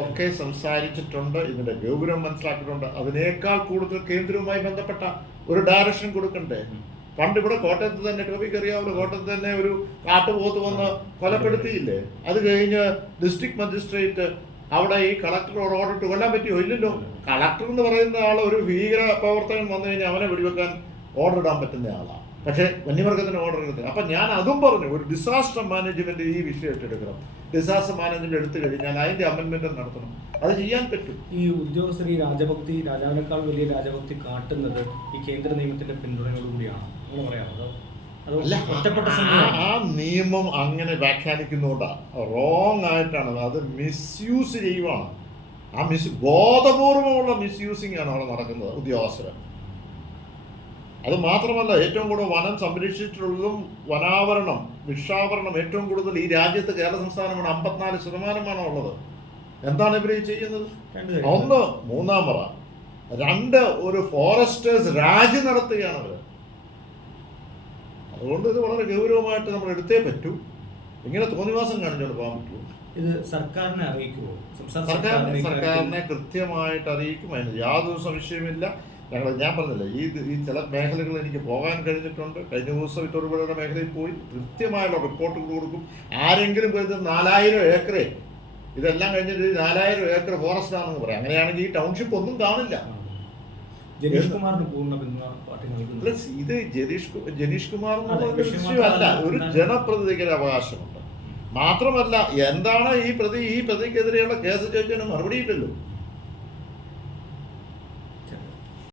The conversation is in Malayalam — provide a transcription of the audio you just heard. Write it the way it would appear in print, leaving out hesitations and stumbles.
ഒക്കെ സംസാരിച്ചിട്ടുണ്ട്, ഇതിന്റെ ഗൗരവം മനസ്സിലാക്കിയിട്ടുണ്ട്. അതിനേക്കാൾ കൂടുതൽ കേന്ദ്രവുമായി ബന്ധപ്പെട്ട ഒരു ഡയറക്ഷൻ കൊടുക്കണ്ടേ? പണ്ട് ഇവിടെ കോട്ടയത്ത് തന്നെ, ടോപ്പിക്ക് അറിയാമല്ലോ, കോട്ടയത്ത് തന്നെ ഒരു കാട്ടുപോത്ത് വന്ന് കൊലപ്പെടുത്തിയില്ലേ? അത് കഴിഞ്ഞ് ഡിസ്ട്രിക്ട് മജിസ്ട്രേറ്റ് അവിടെ ഈ കളക്ടറോട് ഓർഡർ ഇട്ട് കൊല്ലാൻ പറ്റിയോ? ഇല്ലല്ലോ. കളക്ടർ എന്ന് പറയുന്ന ആൾ ഒരു ഭീകര പ്രവർത്തകൻ വന്നു കഴിഞ്ഞാൽ അവനെ വെടിവെക്കാൻ ഓർഡർ ഇടാൻ പറ്റുന്ന ആളാണ്. പക്ഷേ വന്യമൃഗത്തിന് ഓർഡർ എടുത്തത്. അപ്പം ഞാൻ അതും പറഞ്ഞു, ഒരു ഡിസാസ്റ്റർ മാനേജ്മെന്റ് ഈ വിഷയം എടുക്കണം. ഡിസാസ്റ്റർ മാനേജ്മെന്റ് എടുത്തു കഴിഞ്ഞാൽ അതിന്റെ അമെന്റ്മെന്റ് നടത്തണം. അത് ചെയ്യാൻ പറ്റും. ഈ ഉദ്യോഗസ്ഥർ ഈ രാജഭക്തി, രാജാവിനേക്കാൾ വലിയ രാജഭക്തി കാട്ടുന്നത് ഈ കേന്ദ്ര നിയമത്തിന്റെ പിന്തുണയോടുകൂടിയാണ് എന്ന് പറയാമോ? ആ നിയമം അങ്ങനെ വ്യാഖ്യാനിക്കുന്നതുകൊണ്ടാണ് റോങ് ആയിട്ടാണ്. അത് മിസ്യൂസ് ചെയ്യുവാണ്. ആ ബോധപൂർവമുള്ള മിസ്യൂസിങ് ആണ് അവിടെ നടക്കുന്നത് ഉദ്യോഗസ്ഥർ. അത് മാത്രമല്ല, ഏറ്റവും കൂടുതൽ വനം സംരക്ഷിച്ചിട്ടുള്ളതും വനാവരണം, വൃക്ഷാവരണം ഏറ്റവും കൂടുതൽ ഈ രാജ്യത്ത് കേരള സംസ്ഥാനമാണ്. 54% ഉള്ളത്. എന്താണ് ഇവർ ചെയ്യുന്നത്? ഒന്ന് മൂന്നാം പറ, രണ്ട് ഒരു ഫോറസ്റ്റേഴ്സ് രാജ് നടത്തുകയാണ് അവർ. അതുകൊണ്ട് ഇത് വളരെ ഗൗരവമായിട്ട് നമ്മൾ എടുത്തേ പറ്റൂ. ഇങ്ങനെ തോന്നിവാസം കാണിച്ചുകൊണ്ട് പോകാൻ പറ്റുമോ? ഇത് സർക്കാരിനെ അറിയിക്കുമോ? സർക്കാരിനെ കൃത്യമായിട്ട് അറിയിക്കും. അതിന് യാതൊരു സംശയമില്ല. ഞാൻ പറഞ്ഞില്ല, ഈ ചില മേഖലകൾ എനിക്ക് പോകാൻ കഴിഞ്ഞിട്ടുണ്ട്. കഴിഞ്ഞ ദിവസം ഇട്ടോടുപുഴയുടെ മേഖലയിൽ പോയി കൃത്യമായുള്ള റിപ്പോർട്ടുകൾ കൊടുക്കും. ആരെങ്കിലും പോയത് 4000 ഏക്കർ ഇതെല്ലാം കഴിഞ്ഞിട്ട് 4000 ഏക്കർ ഫോറസ്റ്റ് ആണെന്ന് പറയാം. അങ്ങനെയാണെങ്കിൽ ഈ ടൗൺഷിപ്പ് ഒന്നും കാണില്ല. ജനീഷ് കുമാറിന് പൂർണ്ണ പിന്തുണ പാർട്ടി നൽകുന്നു. ഇത് ജനീഷ് കുമാർ അല്ല, ഒരു ജനപ്രതിനിധിക്ക് അവകാശമുണ്ട്. മാത്രമല്ല, എന്താണ് ഈ പ്രതിക്കെതിരെയുള്ള കേസ് ചോദിച്ചാൽ മറുപടിയില്ലല്ലോ.